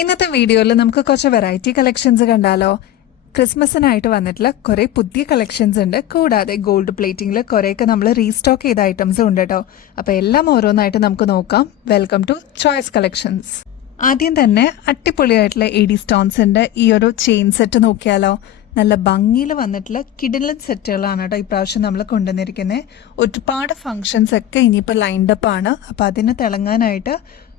ഇന്നത്തെ വീഡിയോയിൽ നമുക്ക് കുറച്ച് വെറൈറ്റി കളക്ഷൻസ് കണ്ടാലോ. ക്രിസ്മസിനായിട്ട് വന്നിട്ടുള്ള കുറേ പുതിയ കളക്ഷൻസ് ഉണ്ട്. കൂടാതെ ഗോൾഡ് പ്ലേറ്റിംഗിൽ കുറേയൊക്കെ നമ്മൾ റീസ്റ്റോക്ക് ചെയ്ത ഐറ്റംസും ഉണ്ട് കേട്ടോ. അപ്പോൾ എല്ലാം ഓരോന്നായിട്ട് നമുക്ക് നോക്കാം. Welcome to choice collections. ആദ്യം തന്നെ അടിപൊളിയായിട്ടുള്ള എഡി സ്റ്റോൺസിന്റെ ഈ ഒരു ചെയിൻ സെറ്റ് നോക്കിയാലോ. നല്ല ഭംഗിയിൽ വന്നിട്ടുള്ള കിഡിലൻ സെറ്റുകളാണ് കേട്ടോ ഇപ്രാവശ്യം നമ്മൾ കൊണ്ടുവന്നിരിക്കുന്നത്. ഒരുപാട് ഫങ്ഷൻസ് ഒക്കെ ഇനിയിപ്പോൾ ലൈൻഡപ്പ് ആണ്. അപ്പോൾ അതിന് തിളങ്ങാനായിട്ട്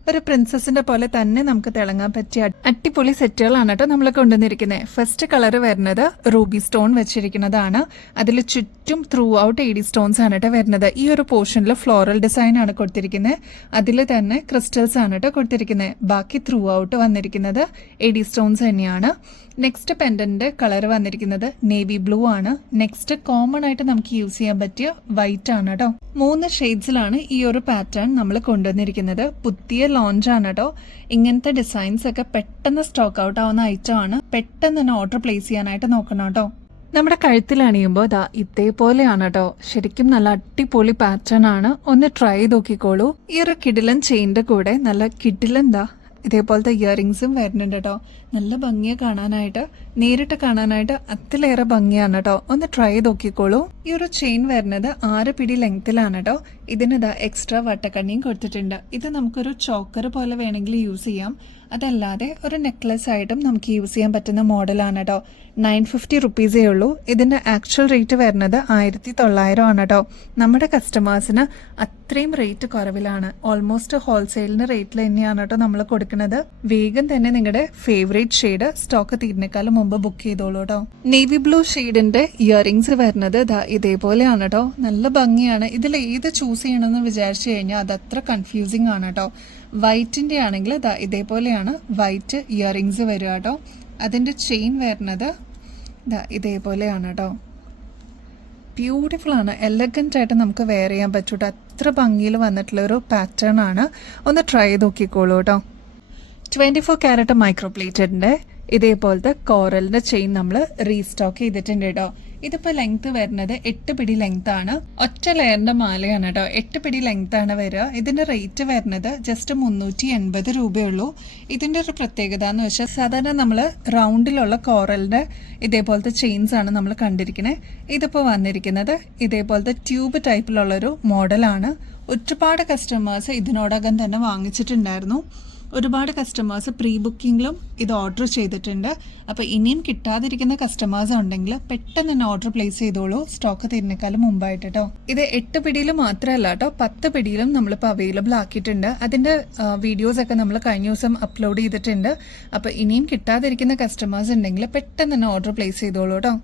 ഒരു പ്രിൻസസിന്റെ പോലെ തന്നെ നമുക്ക് തിളങ്ങാൻ പറ്റിയ അടിപൊളി സെറ്റുകളാണ് കേട്ടോ നമ്മൾ കൊണ്ടുവന്നിരിക്കുന്നത്. ഫസ്റ്റ് കളർ വരുന്നത് റൂബി സ്റ്റോൺ വെച്ചിരിക്കുന്നതാണ്. അതിൽ ചുറ്റും ത്രൂ ഔട്ട് എഡി സ്റ്റോൺസ് ആണ് കേട്ടോ വരുന്നത്. ഈ ഒരു പോർഷനിൽ ഫ്ലോറൽ ഡിസൈൻ ആണ് കൊടുത്തിരിക്കുന്നത്. അതിൽ തന്നെ ക്രിസ്റ്റൽസ് ആണ് കേട്ടോ കൊടുത്തിരിക്കുന്നത്. ബാക്കി ത്രൂ ഔട്ട് വന്നിരിക്കുന്നത് എഡി സ്റ്റോൺസ് തന്നെയാണ്. നെക്സ്റ്റ് പെൻഡന്റ് കളർ വന്നിരിക്കുന്നത് നേവി ബ്ലൂ ആണ്. നെക്സ്റ്റ് കോമൺ ആയിട്ട് നമുക്ക് യൂസ് ചെയ്യാൻ പറ്റിയ വൈറ്റ് ആണ് കേട്ടോ. 3 ഷെയ്ഡ്സിലാണ് ഈ ഒരു പാറ്റേൺ നമ്മൾ കൊണ്ടുവന്നിരിക്കുന്നത്. പുതിയ ലോഞ്ച് ആണ് കേട്ടോ. ഇങ്ങനത്തെ ഡിസൈൻസ് ഒക്കെ പെട്ടെന്ന് സ്റ്റോക്ക് ഔട്ട് ആവുന്ന ഐറ്റം ആണ്. പെട്ടെന്ന് തന്നെ ഓർഡർ പ്ലേസ് ചെയ്യാനായിട്ട് നോക്കണം കേട്ടോ. നമ്മുടെ കഴുത്തിൽ അണിയുമ്പോൾ ഇതേപോലെയാണ് കേട്ടോ. ശരിക്കും നല്ല അടിപൊളി പാറ്റേൺ ആണ്. ഒന്ന് ട്രൈ നോക്കിക്കോളൂ. ഈ ഒരു കിഡിലൻ ചെയിൻ്റെ കൂടെ നല്ല കിഡിലൻ ഇതേപോലത്തെ ഇയറിങ്സും വരുന്നുണ്ട് കേട്ടോ. നല്ല ഭംഗിയെ കാണാനായിട്ട്, നേരിട്ട് കാണാനായിട്ട് അതിലേറെ ഭംഗിയാണ് കേട്ടോ. ഒന്ന് ട്രൈ നോക്കിക്കോളൂ. ഈ ഒരു ചെയിൻ വരുന്നത് 6 പിടി ലെങ്ത്തിലാണ് കേട്ടോ. ഇതിന് എക്സ്ട്രാ വട്ടക്കണ്ണിയും കൊടുത്തിട്ടുണ്ട്. ഇത് നമുക്കൊരു ചോക്കർ പോലെ വേണമെങ്കിൽ യൂസ് ചെയ്യാം. അതല്ലാതെ ഒരു നെക്ലസ് ആയിട്ടും നമുക്ക് യൂസ് ചെയ്യാൻ പറ്റുന്ന മോഡലാണ് കേട്ടോ. 950 റുപ്പീസേ ഉള്ളൂ. ഇതിന്റെ ആക്ച്വൽ റേറ്റ് വരുന്നത് 1900 ആണ് കേട്ടോ. നമ്മുടെ കസ്റ്റമേഴ്സിന് അത്രയും റേറ്റ് കുറവിലാണ്. ഓൾമോസ്റ്റ് ഹോൾസെയിലിന് റേറ്റിൽ തന്നെയാണ് കേട്ടോ നമ്മൾ കൊടുക്കുന്നത്. വേഗം തന്നെ നിങ്ങളുടെ ഫേവറേറ്റ് ഷെയ്ഡ് സ്റ്റോക്ക് തീരുന്നേക്കാളും മുമ്പ് ബുക്ക് ചെയ്തോളൂ കേട്ടോ. നേവി ബ്ലൂ ഷെയ്ഡിന്റെ ഇയറിങ്സ് വരുന്നത് ഇതേപോലെയാണ് കേട്ടോ. നല്ല ഭംഗിയാണ്. ഇതിൽ ഏത് ചൂസ് ചെയ്യണമെന്ന് വിചാരിച്ചു കഴിഞ്ഞാൽ അത് അത്ര കൺഫ്യൂസിങ് ആണ് കേട്ടോ. വൈറ്റിന്റെ ആണെങ്കിൽ ഇതേപോലെയാണ് വൈറ്റ് ഇയറിങ്സ് വരിക കേട്ടോ. അതിന്റെ ചെയിൻ വരുന്നത് ഇതേപോലെയാണ് കേട്ടോ. ബ്യൂട്ടിഫുൾ ആണ്. എലഗന്റ് ആയിട്ട് നമുക്ക് വെയർ ചെയ്യാൻ പറ്റൂട്ടോ. അത്ര ഭംഗിയിൽ വന്നിട്ടുള്ള ഒരു പാറ്റേൺ ആണ്. ഒന്ന് ട്രൈ നോക്കിക്കോളൂ കേട്ടോ. 24 ക്യാരറ്റ് മൈക്രോ പ്ലേറ്റഡിന്റെ ഇതേപോലത്തെ കോറലിന്റെ ചെയിൻ നമ്മൾ റീസ്റ്റോക്ക് ചെയ്തിട്ടുണ്ട് കേട്ടോ. ഇതിപ്പോൾ ലെങ്ത് വരുന്നത് 8 പിടി ലെങ്ത് ആണ്. ഒറ്റ ലെയറിന്റെ മാലയാണ് കേട്ടോ. 8 പിടി ലെങ്ത് ആണ് വരിക. ഇതിന്റെ റേറ്റ് വരുന്നത് ജസ്റ്റ് 380 രൂപയുള്ളൂ. ഇതിന്റെ ഒരു പ്രത്യേകത എന്ന് വെച്ചാൽ സാധാരണ നമ്മൾ റൗണ്ടിലുള്ള കോറലിന്റെ ഇതേപോലത്തെ ചെയിൻസ് ആണ് നമ്മൾ കണ്ടിരിക്കുന്നത്. ഇതിപ്പോൾ വന്നിരിക്കുന്നത് ഇതേപോലത്തെ ട്യൂബ് ടൈപ്പിലുള്ളൊരു മോഡലാണ്. ഒരുപാട് കസ്റ്റമേഴ്സ് ഇതിനോടകം തന്നെ വാങ്ങിച്ചിട്ടുണ്ടായിരുന്നു. ഒരുപാട് കസ്റ്റമേഴ്സ് പ്രീ ബുക്കിങ്ങിലും ഇത് ഓർഡർ ചെയ്തിട്ടുണ്ട്. അപ്പോൾ ഇനിയും കിട്ടാതിരിക്കുന്ന കസ്റ്റമേഴ്സ് ഉണ്ടെങ്കിൽ പെട്ടെന്ന് തന്നെ ഓർഡർ പ്ലേസ് ചെയ്തോളൂ. സ്റ്റോക്ക് തീരുന്നേക്കാളും മുമ്പായിട്ട് കേട്ടോ. ഇത് 8 പിടിയിൽ മാത്രമല്ല കേട്ടോ, 10 പിടിയിലും നമ്മളിപ്പോൾ അവൈലബിൾ ആക്കിയിട്ടുണ്ട്. അതിൻ്റെ വീഡിയോസ് ഒക്കെ നമ്മൾ കഴിഞ്ഞ ദിവസം അപ്ലോഡ് ചെയ്തിട്ടുണ്ട്. അപ്പോൾ ഇനിയും കിട്ടാതിരിക്കുന്ന കസ്റ്റമേഴ്സ് ഉണ്ടെങ്കിൽ പെട്ടെന്ന് തന്നെ ഓർഡർ പ്ലേസ് ചെയ്തോളൂ കേട്ടോ.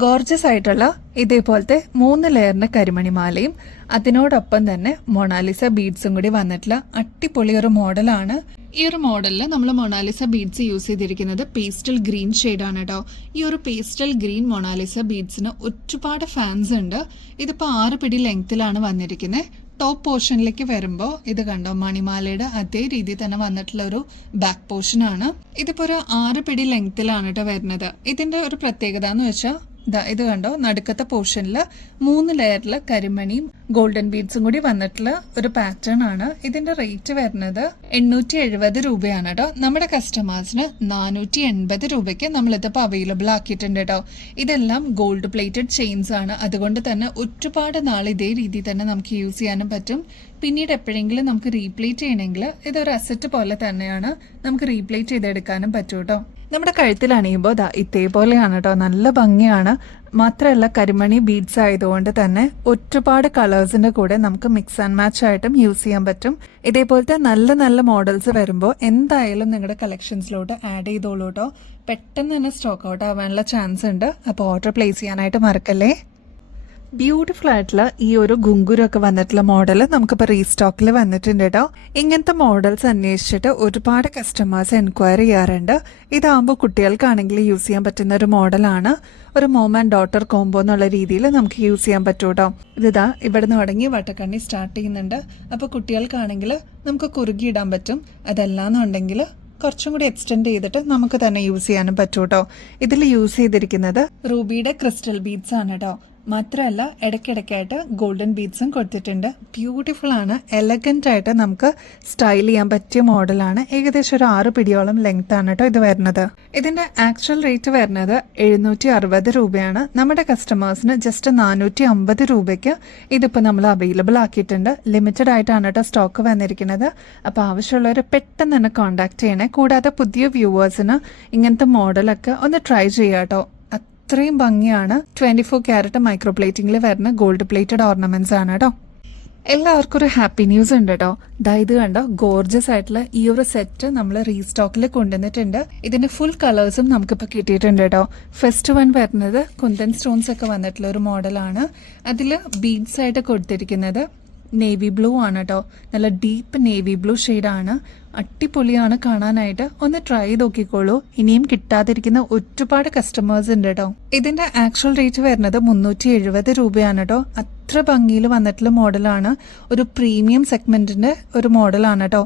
ഗോർജസ് ആയിട്ടുള്ള ഇതേപോലത്തെ 3 ലെയറിന്റെ കരിമണിമാലയും അതിനോടൊപ്പം തന്നെ മൊണാലിസ ബീഡ്സും കൂടി വന്നിട്ടുള്ള അടിപൊളി ഒരു മോഡലാണ്. ഈ ഒരു മോഡലിൽ നമ്മൾ മൊണാലിസ ബീഡ്സ് യൂസ് ചെയ്തിരിക്കുന്നത് പേസ്റ്റൽ ഗ്രീൻ ഷെയ്ഡാണ് കേട്ടോ. ഈ ഒരു പേസ്റ്റൽ ഗ്രീൻ മൊണാലിസ ബീഡ്സിന് ഒരുപാട് ഫാൻസ് ഉണ്ട്. ഇതിപ്പോൾ 6 പിടി ലെങ്ത്തിലാണ് വന്നിരിക്കുന്നത്. ടോപ്പ് പോർഷനിലേക്ക് വരുമ്പോൾ ഇത് കണ്ടോ, മണിമാലയുടെ അതേ രീതിയിൽ തന്നെ വന്നിട്ടുള്ള ഒരു ബാക്ക് പോർഷൻ ആണ്. ഇതിപ്പോൾ ഒരു 6 പിടി ലെങ്ത്തിലാണ് കേട്ടോ വരുന്നത്. ഇതിന്റെ ഒരു പ്രത്യേകത എന്ന് വെച്ചാൽ ഇത് കണ്ടോ, നടുക്കത്തെ പോർഷനിൽ 3 ലെയറിൽ കരിമണിയും ഗോൾഡൻ ബീഡ്സും കൂടി വന്നിട്ടുള്ള ഒരു പാറ്റേൺ ആണ്. ഇതിന്റെ റേറ്റ് വരുന്നത് 870 രൂപയാണ് കേട്ടോ. നമ്മുടെ കസ്റ്റമേഴ്സിന് 480 രൂപയ്ക്ക് നമ്മളിതിപ്പോൾ അവൈലബിൾ ആക്കിയിട്ടുണ്ട് കേട്ടോ. ഇതെല്ലാം ഗോൾഡ് പ്ലേറ്റഡ് ചെയിൻസ് ആണ്. അതുകൊണ്ട് തന്നെ ഒരുപാട് നാൾ ഇതേ രീതിയിൽ തന്നെ നമുക്ക് യൂസ് ചെയ്യാനും പറ്റും. പിന്നീട് എപ്പോഴെങ്കിലും നമുക്ക് റീപ്ലേറ്റ് ചെയ്യണമെങ്കിൽ ഇതൊരു അസറ്റ് പോലെ തന്നെയാണ്. നമുക്ക് റീപ്ലേറ്റ് ചെയ്തെടുക്കാനും പറ്റും കേട്ടോ. നമ്മുടെ കഴുത്തിൽ അണിയുമ്പോൾ ഇതേപോലെയാണ് കേട്ടോ. നല്ല ഭംഗിയാണ്. മാത്രമല്ല കരിമണി ബീഡ്സ് ആയതുകൊണ്ട് തന്നെ ഒരുപാട് കളേഴ്സിന്റെ കൂടെ നമുക്ക് മിക്സ് ആൻഡ് മാച്ച് ആയിട്ടും യൂസ് ചെയ്യാൻ പറ്റും. ഇതേപോലത്തെ നല്ല നല്ല മോഡൽസ് വരുമ്പോൾ എന്തായാലും നിങ്ങളുടെ കളക്ഷൻസിലോട്ട് ആഡ് ചെയ്തോളൂ കേട്ടോ. പെട്ടെന്ന് തന്നെ സ്റ്റോക്ക് ഔട്ട് ആവാനുള്ള ചാൻസ് ഉണ്ട്. അപ്പോൾ ഓർഡർ പ്ലേസ് ചെയ്യാനായിട്ട് മറക്കല്ലേ. ബ്യൂട്ടിഫുൾ ആയിട്ടുള്ള ഈ ഒരു ഗുങ്കുരൊക്കെ വന്നിട്ടുള്ള മോഡൽ നമുക്കിപ്പോൾ റീസ്റ്റോക്കിൽ വന്നിട്ടുണ്ട് കേട്ടോ. ഇങ്ങനത്തെ മോഡൽസ് അന്വേഷിച്ചിട്ട് ഒരുപാട് കസ്റ്റമേഴ്സ് എൻക്വയറി ചെയ്യാറുണ്ട്. ഇതാകുമ്പോൾ കുട്ടികൾക്കാണെങ്കിൽ യൂസ് ചെയ്യാൻ പറ്റുന്ന ഒരു മോഡലാണ്. ഒരു മോം ആൻഡ് ഡോട്ടർ കോംബോ എന്നുള്ള രീതിയിൽ നമുക്ക് യൂസ് ചെയ്യാൻ പറ്റും കേട്ടോ. ഇവിടെ നിന്ന് തുടങ്ങി വട്ടക്കണ്ണി സ്റ്റാർട്ട് ചെയ്യുന്നുണ്ട്. അപ്പോൾ കുട്ടികൾക്കാണെങ്കിൽ നമുക്ക് കുറുകിയിടാൻ പറ്റും. അതല്ലാന്നുണ്ടെങ്കിൽ കുറച്ചും കൂടി എക്സ്റ്റെൻഡ് ചെയ്തിട്ട് നമുക്ക് തന്നെ യൂസ് ചെയ്യാനും പറ്റും കേട്ടോ. ഇതിൽ യൂസ് ചെയ്തിരിക്കുന്നത് റൂബിയുടെ ക്രിസ്റ്റൽ ബീഡ്സ് ആണ് കേട്ടോ. മാത്രമല്ല ഇടയ്ക്കിടയ്ക്കായിട്ട് ഗോൾഡൻ ബീഡ്സും കൊടുത്തിട്ടുണ്ട്. ബ്യൂട്ടിഫുൾ ആണ്, എലഗൻ്റ് ആയിട്ട് നമുക്ക് സ്റ്റൈൽ ചെയ്യാൻ പറ്റിയ മോഡലാണ്. ഏകദേശം ഒരു 6 പിടിയോളം ലെങ്ത് ആണ് കേട്ടോ ഇത് വരുന്നത്. ഇതിൻ്റെ ആക്ച്വൽ റേറ്റ് വരുന്നത് 760 രൂപയാണ്. നമ്മുടെ കസ്റ്റമേഴ്സിന് ജസ്റ്റ് 450 രൂപയ്ക്ക് ഇതിപ്പോൾ നമ്മൾ അവൈലബിൾ ആക്കിയിട്ടുണ്ട്. ലിമിറ്റഡ് ആയിട്ടാണ് കേട്ടോ സ്റ്റോക്ക് വന്നിരിക്കുന്നത്. അപ്പോൾ ആവശ്യമുള്ളവർ പെട്ടെന്ന് തന്നെ കോൺടാക്ട് ചെയ്യണേ. കൂടാതെ പുതിയ വ്യൂവേഴ്സിന് ഇങ്ങനത്തെ മോഡലൊക്കെ ഒന്ന് ട്രൈ ചെയ്യാം കേട്ടോ. അത്രയും ഭംഗിയാണ്. 24 ക്യാരറ്റ് മൈക്രോ പ്ലേറ്റിംഗിൽ വരുന്ന ഗോൾഡ് പ്ലേറ്റഡ് ഓർണമെന്റ്സ് ആണ് കേട്ടോ. എല്ലാവർക്കും ഒരു ഹാപ്പി ന്യൂസ് ഉണ്ട് കേട്ടോ. ഇത് കണ്ടോ, ഗോർജസ് ആയിട്ടുള്ള ഈ ഒരു സെറ്റ് നമ്മൾ റീസ്റ്റോക്കിൽ കൊണ്ടുവന്നിട്ടുണ്ട്. ഇതിന്റെ ഫുൾ കളേഴ്സും നമുക്കിപ്പോൾ കിട്ടിയിട്ടുണ്ട് കേട്ടോ. ഫസ്റ്റ് വൺ വരുന്നത് കുന്തൻ സ്റ്റോൺസ് ഒക്കെ വന്നിട്ടുള്ള ഒരു മോഡലാണ്. അതിൽ ബീഡ്സ് ആയിട്ട് കൊടുത്തിരിക്കുന്നത് നേവി ബ്ലൂ ആണ് കേട്ടോ. നല്ല ഡീപ്പ് നേവി ബ്ലൂ ഷെയ്ഡാണ്. അടിപൊളിയാണ് കാണാനായിട്ട്. ഒന്ന് ട്രൈ ചെയ്ത് നോക്കിക്കോളൂ. ഇനിയും കിട്ടാതിരിക്കുന്ന ഒരുപാട് കസ്റ്റമേഴ്സ് ഉണ്ട് കേട്ടോ. ഇതിന്റെ ആക്ച്വൽ റേറ്റ് വരുന്നത് 370 രൂപയാണ് കേട്ടോ. അത്ര ഭംഗിയിൽ വന്നിട്ടുള്ള മോഡലാണ്. ഒരു പ്രീമിയം സെഗ്മെന്റിന്റെ ഒരു മോഡലാണ് കേട്ടോ.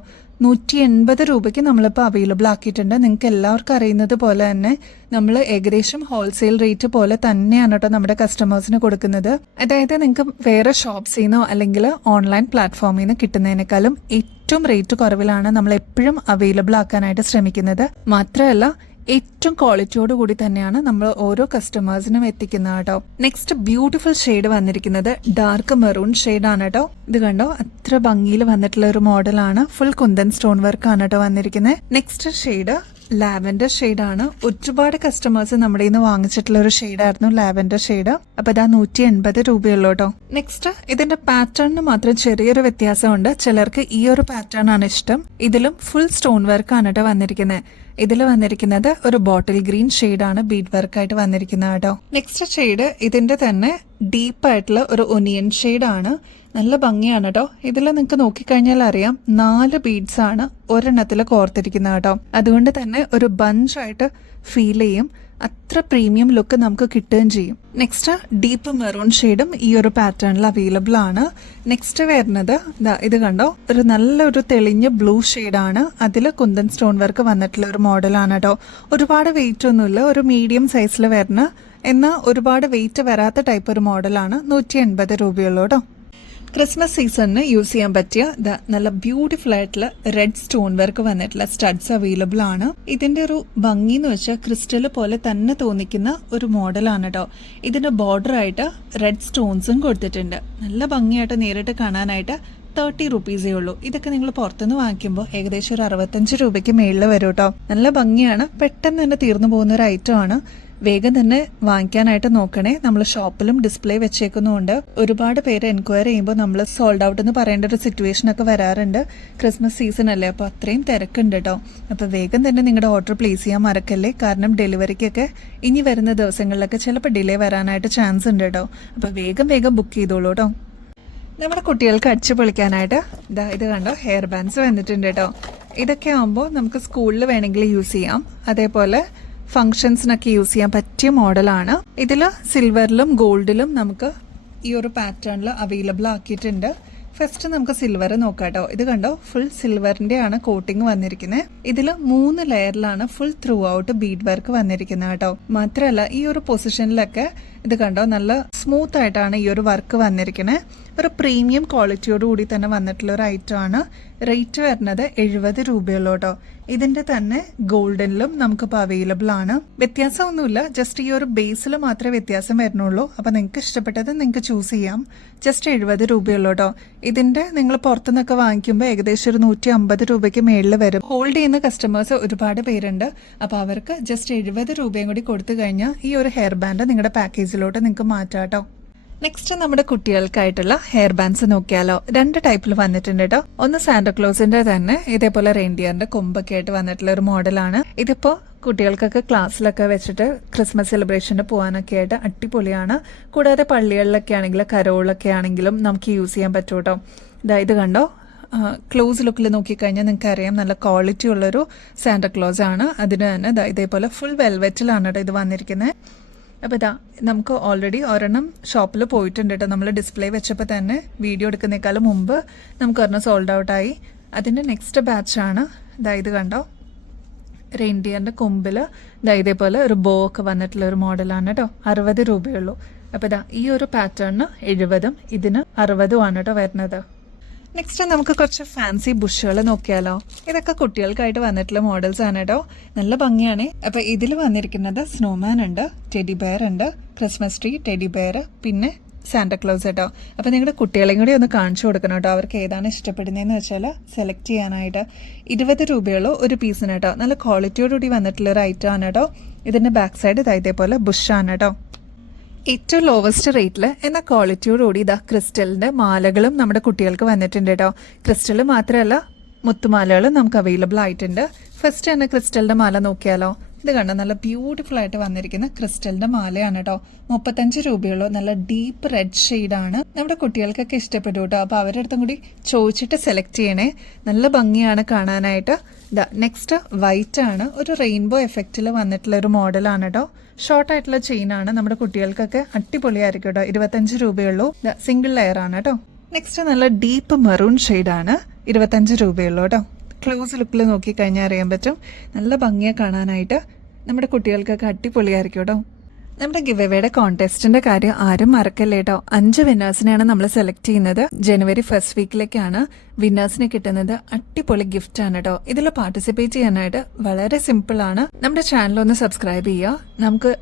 180 രൂപയ്ക്ക് നമ്മളിപ്പോൾ അവൈലബിൾ ആക്കിയിട്ടുണ്ട്. നിങ്ങൾക്ക് എല്ലാവർക്കും അറിയുന്നത് പോലെ തന്നെ നമ്മൾ ഏകദേശം ഹോൾസെയിൽ റേറ്റ് പോലെ തന്നെയാണ് കേട്ടോ നമ്മുടെ കസ്റ്റമേഴ്സിന് കൊടുക്കുന്നത്. അതായത് നിങ്ങൾക്ക് വേറെ ഷോപ്സിൽ നിന്നോ അല്ലെങ്കിൽ ഓൺലൈൻ പ്ലാറ്റ്ഫോമിൽ നിന്ന് കിട്ടുന്നതിനേക്കാളും ഏറ്റവും റേറ്റ് കുറവിലാണ് നമ്മൾ എപ്പോഴും അവൈലബിൾ ആക്കാനായിട്ട് ശ്രമിക്കുന്നത്. മാത്രമല്ല ഏറ്റവും ക്വാളിറ്റിയോട് കൂടി തന്നെയാണ് നമ്മൾ ഓരോ കസ്റ്റമേഴ്സിനും എത്തിക്കുന്നത് കേട്ടോ. നെക്സ്റ്റ് ബ്യൂട്ടിഫുൾ ഷെയ്ഡ് വന്നിരിക്കുന്നത് ഡാർക്ക് മെറൂൺ ഷെയ്ഡാണ് കേട്ടോ. ഇത് കണ്ടോ, അത്ര ഭംഗിയിൽ വന്നിട്ടുള്ള ഒരു മോഡലാണ്. ഫുൾ കുന്തൻ സ്റ്റോൺ വർക്ക് ആണ് കേട്ടോ വന്നിരിക്കുന്നത്. നെക്സ്റ്റ് ഷെയ്ഡ് ലാവൻഡർ ഷെയ്ഡാണ്. ഒരുപാട് കസ്റ്റമേഴ്സ് നമ്മുടെ നിന്ന് വാങ്ങിച്ചിട്ടുള്ള ഒരു ഷെയ്ഡായിരുന്നു ലാവൻഡർ ഷെയ്ഡ്. അപ്പൊ ഇതാ 180 രൂപയുള്ളൂ കേട്ടോ. നെക്സ്റ്റ് ഇതിന്റെ പാറ്റേണിന് മാത്രം ചെറിയൊരു വ്യത്യാസമുണ്ട്. ചിലർക്ക് ഈ ഒരു പാറ്റേൺ ആണ് ഇഷ്ടം. ഇതിലും ഫുൾ സ്റ്റോൺ വർക്ക് ആണ് കേട്ടോ വന്നിരിക്കുന്നത്. ഇതിൽ വന്നിരിക്കുന്നത് ഒരു ബോട്ടിൽ ഗ്രീൻ ഷെയ്ഡാണ് ബീഡ് വർക്ക് ആയിട്ട് വന്നിരിക്കുന്നത് കേട്ടോ. നെക്സ്റ്റ് ഷെയ്ഡ് ഇതിന്റെ തന്നെ ഡീപ്പ് ആയിട്ടുള്ള ഒരു ഒനിയൻ ഷെയ്ഡാണ്. നല്ല ഭംഗിയാണ് കേട്ടോ. ഇതിൽ നിങ്ങൾക്ക് നോക്കിക്കഴിഞ്ഞാൽ അറിയാം 4 ബീഡ്സ് ആണ് ഒരെണ്ണത്തിൽ കോർത്തിരിക്കുന്നത് കേട്ടോ. അതുകൊണ്ട് തന്നെ ഒരു ബഞ്ചായിട്ട് ഫീൽ ചെയ്യും. അത്ര പ്രീമിയം ലുക്ക് നമുക്ക് കിട്ടുകയും ചെയ്യും. നെക്സ്റ്റ് ഡീപ്പ് മെറൂൺ ഷെയ്ഡും ഈ ഒരു പാറ്റേണിൽ അവൈലബിൾ ആണ്. നെക്സ്റ്റ് വരുന്നത് ഇത് കണ്ടോ, ഒരു നല്ലൊരു തെളിഞ്ഞ ബ്ലൂ ഷെയ്ഡാണ്. അതിൽ കുന്തൻ സ്റ്റോൺ വർക്ക് വന്നിട്ടുള്ള ഒരു മോഡലാണ് കേട്ടോ. ഒരുപാട് വെയിറ്റ് ഒന്നുമില്ല, ഒരു മീഡിയം സൈസിൽ വരുന്ന എന്നാൽ ഒരുപാട് വെയിറ്റ് വരാത്ത ടൈപ്പ് ഒരു മോഡലാണ്. 180 രൂപയുള്ളൂ കേട്ടോ. ക്രിസ്മസ് സീസണിന് യൂസ് ചെയ്യാൻ പറ്റിയ നല്ല ബ്യൂട്ടിഫുൾ ആയിട്ടുള്ള റെഡ് സ്റ്റോൺ വർക്ക് വന്നിട്ടുള്ള സ്റ്റഡ്സ് അവൈലബിൾ ആണ്. ഇതിന്റെ ഒരു ഭംഗി എന്ന് വെച്ചാൽ ക്രിസ്റ്റൽ പോലെ തന്നെ തോന്നിക്കുന്ന ഒരു മോഡലാണ് കേട്ടോ. ഇതിന്റെ ബോർഡർ ആയിട്ട് റെഡ് സ്റ്റോൺസും കൊടുത്തിട്ടുണ്ട്. നല്ല ഭംഗിയായിട്ട് നേരിട്ട് കാണാനായിട്ട് 30 റുപ്പീസേ ഉള്ളൂ. ഇതൊക്കെ നിങ്ങൾ പുറത്തുനിന്ന് വാങ്ങിക്കുമ്പോൾ ഏകദേശം ഒരു 65 രൂപയ്ക്ക് മേളിൽ വരും കേട്ടോ. നല്ല ഭംഗിയാണ്. പെട്ടെന്ന് തന്നെ തീർന്നു പോകുന്ന ഒരു ഐറ്റം ആണ്. വേഗം തന്നെ വാങ്ങിക്കാനായിട്ട് നോക്കണേ. നമ്മൾ ഷോപ്പിലും ഡിസ്പ്ലേ വെച്ചേക്കുന്നുണ്ട്. ഒരുപാട് പേര് എൻക്വയറി ചെയ്യുമ്പോൾ നമ്മൾ സോൾഡ് ഔട്ട് എന്ന് പറയേണ്ട ഒരു സിറ്റുവേഷൻ ഒക്കെ വരാറുണ്ട്. ക്രിസ്മസ് സീസൺ അല്ലേ, അപ്പോൾ അത്രയും തിരക്കുണ്ട് കേട്ടോ. അപ്പോൾ വേഗം തന്നെ നിങ്ങളുടെ ഓർഡർ പ്ലേസ് ചെയ്യാൻ മറക്കല്ലേ. കാരണം ഡെലിവറിക്കൊക്കെ ഇനി വരുന്ന ദിവസങ്ങളിലൊക്കെ ചിലപ്പോൾ ഡിലേ വരാനായിട്ട് ചാൻസ് ഉണ്ട് കേട്ടോ. അപ്പോൾ വേഗം ബുക്ക് ചെയ്തോളൂ കേട്ടോ. നമ്മുടെ കുട്ടികൾക്ക് അടിച്ചു പൊളിക്കാനായിട്ട് ഇത് കണ്ടോ, ഹെയർ ബാൻഡ്സ് വന്നിട്ടുണ്ട് കേട്ടോ. ഇതൊക്കെ ആകുമ്പോൾ നമുക്ക് സ്കൂളിൽ വേണമെങ്കിൽ യൂസ് ചെയ്യാം. അതേപോലെ ഫങ്ഷൻസിനൊക്കെ യൂസ് ചെയ്യാൻ പറ്റിയ മോഡലാണ്. ഇതിൽ സിൽവറിലും ഗോൾഡിലും നമുക്ക് ഈ ഒരു പാറ്റേണിൽ അവൈലബിൾ ആക്കിയിട്ടുണ്ട്. ഫസ്റ്റ് നമുക്ക് സിൽവർ നോക്കാം കേട്ടോ. ഇത് കണ്ടോ, ഫുൾ സിൽവറിന്റെ ആണ് കോട്ടിങ് വന്നിരിക്കുന്നത്. ഇതിൽ 3 ലെയറിലാണ് full throughout bead work വന്നിരിക്കുന്നത് കേട്ടോ. മാത്രമല്ല ഈ ഒരു പൊസിഷനിലൊക്കെ ഇത് കണ്ടോ, നല്ല സ്മൂത്ത് ആയിട്ടാണ് ഈ ഒരു വർക്ക് വന്നിരിക്കുന്നത്. ഒരു പ്രീമിയം ക്വാളിറ്റിയോട് കൂടി തന്നെ വന്നിട്ടുള്ള ഒരു ഐറ്റം ആണ്. റേറ്റ് വരുന്നത് 70 രൂപയുള്ളൂ കേട്ടോ. ഇതിന്റെ തന്നെ ഗോൾഡനിലും നമുക്കിപ്പോൾ അവൈലബിൾ ആണ്. വ്യത്യാസമൊന്നുമില്ല, ജസ്റ്റ് ഈ ഒരു ബേസിൽ മാത്രമേ വ്യത്യാസം വരുന്നുള്ളൂ. അപ്പൊ നിങ്ങൾക്ക് ഇഷ്ടപ്പെട്ടത് നിങ്ങൾക്ക് ചൂസ് ചെയ്യാം. ജസ്റ്റ് 70 രൂപയുള്ളൂ കേട്ടോ. ഇതിന്റെ നിങ്ങൾ പുറത്തുനിന്നൊക്കെ വാങ്ങിക്കുമ്പോൾ ഏകദേശം ഒരു 150 രൂപയ്ക്ക് മേളിൽ വരും. ഹോൾഡ് ചെയ്യുന്ന കസ്റ്റമേഴ്സ് ഒരുപാട് പേരുണ്ട്. അപ്പൊ അവർക്ക് ജസ്റ്റ് 70 രൂപയും കൂടി കൊടുത്തു കഴിഞ്ഞാൽ ഈ ഒരു ഹെയർ ബാൻഡ് നിങ്ങളുടെ പാക്കേജിലോട്ട് നിങ്ങൾക്ക് മാറ്റാം കേട്ടോ. നെക്സ്റ്റ് നമ്മുടെ കുട്ടികൾക്കായിട്ടുള്ള ഹെയർ ബാൻഡ്സ് നോക്കിയാലോ. 2 ടൈപ്പിൽ വന്നിട്ടുണ്ട് കേട്ടോ. ഒന്ന് സാന്റാക്ലോസിന്റെ തന്നെ ഇതേപോലെ റെയിൻഡിയറിന്റെ കൊമ്പൊക്കെ ആയിട്ട് വന്നിട്ടുള്ള ഒരു മോഡലാണ്. ഇതിപ്പോ കുട്ടികൾക്കൊക്കെ ക്ലാസ്സിലൊക്കെ വെച്ചിട്ട് ക്രിസ്മസ് സെലിബ്രേഷന് പോകാനൊക്കെ ആയിട്ട് അടിപൊളിയാണ്. കൂടാതെ പള്ളികളിലൊക്കെ ആണെങ്കിലും കരോളിലൊക്കെ ആണെങ്കിലും നമുക്ക് യൂസ് ചെയ്യാൻ പറ്റും കേട്ടോ. ഇത് കണ്ടോ, ക്ലോസ് ലുക്കിൽ നോക്കിക്കഴിഞ്ഞാൽ നിങ്ങൾക്ക് അറിയാം നല്ല ക്വാളിറ്റി ഉള്ളൊരു സാന്റാക്ലോസ് ആണ്. അതിന് തന്നെ ഇതേപോലെ ഫുൾ വെൽവെറ്റിലാണ് കേട്ടോ ഇത് വന്നിരിക്കുന്നത്. അപ്പോൾ നമുക്ക് ഓൾറെഡി ഒരെണ്ണം ഷോപ്പിൽ പോയിട്ടുണ്ട് കേട്ടോ. നമ്മൾ ഡിസ്പ്ലേ വെച്ചപ്പോൾ തന്നെ വീഡിയോ എടുക്കുന്നേക്കാളും മുമ്പ് നമുക്ക് ഒരെണ്ണം സോൾഡ് ഔട്ടായി. അതിൻ്റെ നെക്സ്റ്റ് ബാച്ചാണ് ഇത് കണ്ടോ, റെയിൻഡിയറിൻ്റെ കൊമ്പിൽ ഇതേപോലെ ഒരു ബോ ഒക്കെ വന്നിട്ടുള്ള ഒരു മോഡലാണ് കേട്ടോ. 60 രൂപയുള്ളൂ. അപ്പോൾ ഇതാ ഈ ഒരു പാറ്റേണിന് 70 ഇതിന് 60 ആണ് കേട്ടോ വരുന്നത്. നെക്സ്റ്റ് നമുക്ക് കുറച്ച് ഫാൻസി ബുഷുകൾ നോക്കിയാലോ. ഇതൊക്കെ കുട്ടികൾക്കായിട്ട് വന്നിട്ടുള്ള മോഡൽസ് ആണ് കേട്ടോ. നല്ല ഭംഗിയാണ്. അപ്പൊ ഇതിൽ വന്നിരിക്കുന്നത് സ്നോമാൻ ഉണ്ട്, ടെഡി ബെയർ ഉണ്ട്, ക്രിസ്മസ് ട്രീ, ടെഡി ബെയർ, പിന്നെ സാന്റക്ലോസ് കേട്ടോ. അപ്പൊ നിങ്ങളുടെ കുട്ടികളെയും കൂടി ഒന്ന് കാണിച്ചു കൊടുക്കണം കേട്ടോ. അവർക്ക് ഏതാണ് ഇഷ്ടപ്പെടുന്നതെന്ന് വെച്ചാൽ സെലക്ട് ചെയ്യാനായിട്ട്. 20 രൂപയുള്ളൂ ഒരു പീസിന് കേട്ടോ. നല്ല ക്വാളിറ്റിയോടുകൂടി വന്നിട്ടുള്ള ഒരു ഐറ്റം ആണ് കേട്ടോ. ഇതിന്റെ ബാക്ക് സൈഡ് ഇതേപോലെ ബുഷാണ് കേട്ടോ. ഏറ്റവും ലോവസ്റ്റ് റേറ്റിൽ എന്ന ക്വാളിറ്റിയോടുകൂടി ഇതാ ക്രിസ്റ്റലിന്റെ മാലകളും നമ്മുടെ കുട്ടികൾക്ക് വന്നിട്ടുണ്ട് കേട്ടോ. ക്രിസ്റ്റൽ മാത്രമല്ല മുത്തുമാലകളും നമുക്ക് അവൈലബിൾ ആയിട്ടുണ്ട്. ഫസ്റ്റ് തന്നെ ക്രിസ്റ്റലിന്റെ മാല നോക്കിയാലോ. ഇത് കണ്ടോ, നല്ല ബ്യൂട്ടിഫുൾ ആയിട്ട് വന്നിരിക്കുന്ന ക്രിസ്റ്റലിന്റെ മാലയാണ് കേട്ടോ. 35 രൂപയുള്ളൂ. നല്ല ഡീപ്പ് റെഡ് ഷെയ്ഡാണ്. നമ്മുടെ കുട്ടികൾക്കൊക്കെ ഇഷ്ടപ്പെട്ടു കേട്ടോ. അപ്പോൾ അവരുടെ അടുത്തും കൂടി ചോദിച്ചിട്ട് സെലക്ട് ചെയ്യണേ. നല്ല ഭംഗിയാണ് കാണാനായിട്ട്. നെക്സ്റ്റ് വൈറ്റ് ആണ്. ഒരു റെയിൻബോ എഫക്റ്റിൽ വന്നിട്ടുള്ള ഒരു മോഡലാണ് കേട്ടോ. ഷോർട്ട് ആയിട്ടുള്ള ചെയിനാണ്. നമ്മുടെ കുട്ടികൾക്കൊക്കെ അടിപൊളിയായിരിക്കും കേട്ടോ. 25 രൂപയുള്ളൂ. സിംഗിൾ ലെയർ ആണ് കേട്ടോ. നെക്സ്റ്റ് നല്ല ഡീപ്പ് മെറൂൺ ഷെയ്ഡാണ്. 25 രൂപയുള്ളൂ കേട്ടോ. ക്ലോസ് ലുക്കിൽ നോക്കിക്കഴിഞ്ഞാൽ അറിയാൻ പറ്റും. നല്ല ഭംഗിയാണ് കാണാനായിട്ട്. നമ്മുടെ കുട്ടികൾക്കൊക്കെ അടിപൊളിയായിരിക്കും കേട്ടോ. നമ്മുടെ ഗിവ് എവേയുടെ കോൺടെസ്റ്റിന്റെ കാര്യം ആരും മറക്കല്ലേ കേട്ടോ. 5 വിന്നേഴ്സിനെയാണ് നമ്മൾ സെലക്ട് ചെയ്യുന്നത്. ജനുവരി 1st വീക്കിലേക്കാണ് വിന്നേഴ്സിന് കിട്ടുന്നത്. അടിപൊളി ഗിഫ്റ്റ് ആണ് കേട്ടോ. ഇതിൽ പാർട്ടിസിപ്പേറ്റ് ചെയ്യാനായിട്ട് വളരെ സിമ്പിൾ ആണ്. നമ്മുടെ ചാനൽ ഒന്ന് സബ്സ്ക്രൈബ് ചെയ്യുക. നമുക്ക്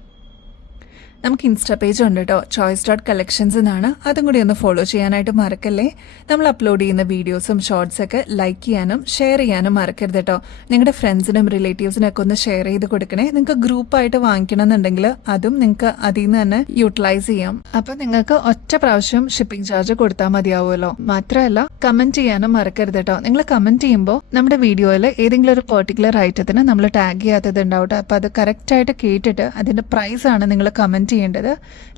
ഇൻസ്റ്റാ പേജ് ഉണ്ട് കേട്ടോ, choice.collections എന്നാണ്. അതും കൂടി ഒന്ന് ഫോളോ ചെയ്യാനായിട്ട് മറക്കല്ലേ. നമ്മൾ അപ്ലോഡ് ചെയ്യുന്ന വീഡിയോസും ഷോർട്സൊക്കെ ലൈക്ക് ചെയ്യാനും ഷെയർ ചെയ്യാനും മറക്കരുത് കേട്ടോ. നിങ്ങളുടെ ഫ്രണ്ട്സിനും റിലേറ്റീവ്സിനൊക്കെ ഒന്ന് ഷെയർ ചെയ്ത് കൊടുക്കണേ. നിങ്ങൾക്ക് ഗ്രൂപ്പായിട്ട് വാങ്ങിക്കണം എന്നുണ്ടെങ്കിൽ അതും നിങ്ങൾക്ക് അതിൽ നിന്ന് തന്നെ യൂട്ടിലൈസ് ചെയ്യാം. അപ്പം നിങ്ങൾക്ക് ഒറ്റ പ്രാവശ്യം ഷിപ്പിംഗ് ചാർജ് കൊടുത്താൽ മതിയാവുമല്ലോ. മാത്രമല്ല കമന്റ് ചെയ്യാനും മറക്കരുത് കേട്ടോ. നിങ്ങൾ കമന്റ് ചെയ്യുമ്പോൾ നമ്മുടെ വീഡിയോയിൽ ഏതെങ്കിലും ഒരു പെർട്ടിക്കുലർ ഐറ്റത്തിന് നമ്മൾ ടാഗ് ചെയ്യാത്തത് ഉണ്ടാവട്ടെ. അപ്പം അത് കറക്റ്റായിട്ട് കേട്ടിട്ട് അതിൻ്റെ പ്രൈസാണ് നിങ്ങൾ കമന്റ് ചെയ്യേണ്ടത്.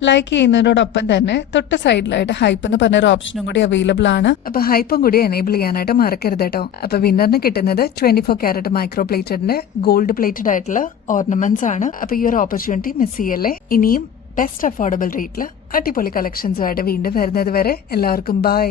ലൈക്ക് ചെയ്യുന്നതിനോടൊപ്പം തന്നെ തൊട്ട് സൈഡിലായിട്ട് ഹൈപ്പ് എന്ന് പറഞ്ഞൊരു ഓപ്ഷനും കൂടി അവൈലബിൾ ആണ്. അപ്പൊ ഹൈപ്പും കൂടി എനേബിൾ ചെയ്യാനായിട്ട് മറക്കരുത് കേട്ടോ. അപ്പൊ വിന്നറിന് കിട്ടുന്നത് 24 ക്യാരറ്റ് മൈക്രോ പ്ലേറ്റഡിന്റെ ഗോൾഡ് പ്ലേറ്റഡ് ആയിട്ടുള്ള ഓർണമെന്റ്സ് ആണ്. അപ്പൊ ഈ ഒരു ഓപ്പർച്യൂണിറ്റി മിസ് ചെയ്യല്ലേ. ഇനിയും ബെസ്റ്റ് അഫോർഡബിൾ റേറ്റിൽ അടിപൊളി കളക്ഷൻസുമായിട്ട് വീണ്ടും വരുന്നത് വരെ എല്ലാവർക്കും ബൈ.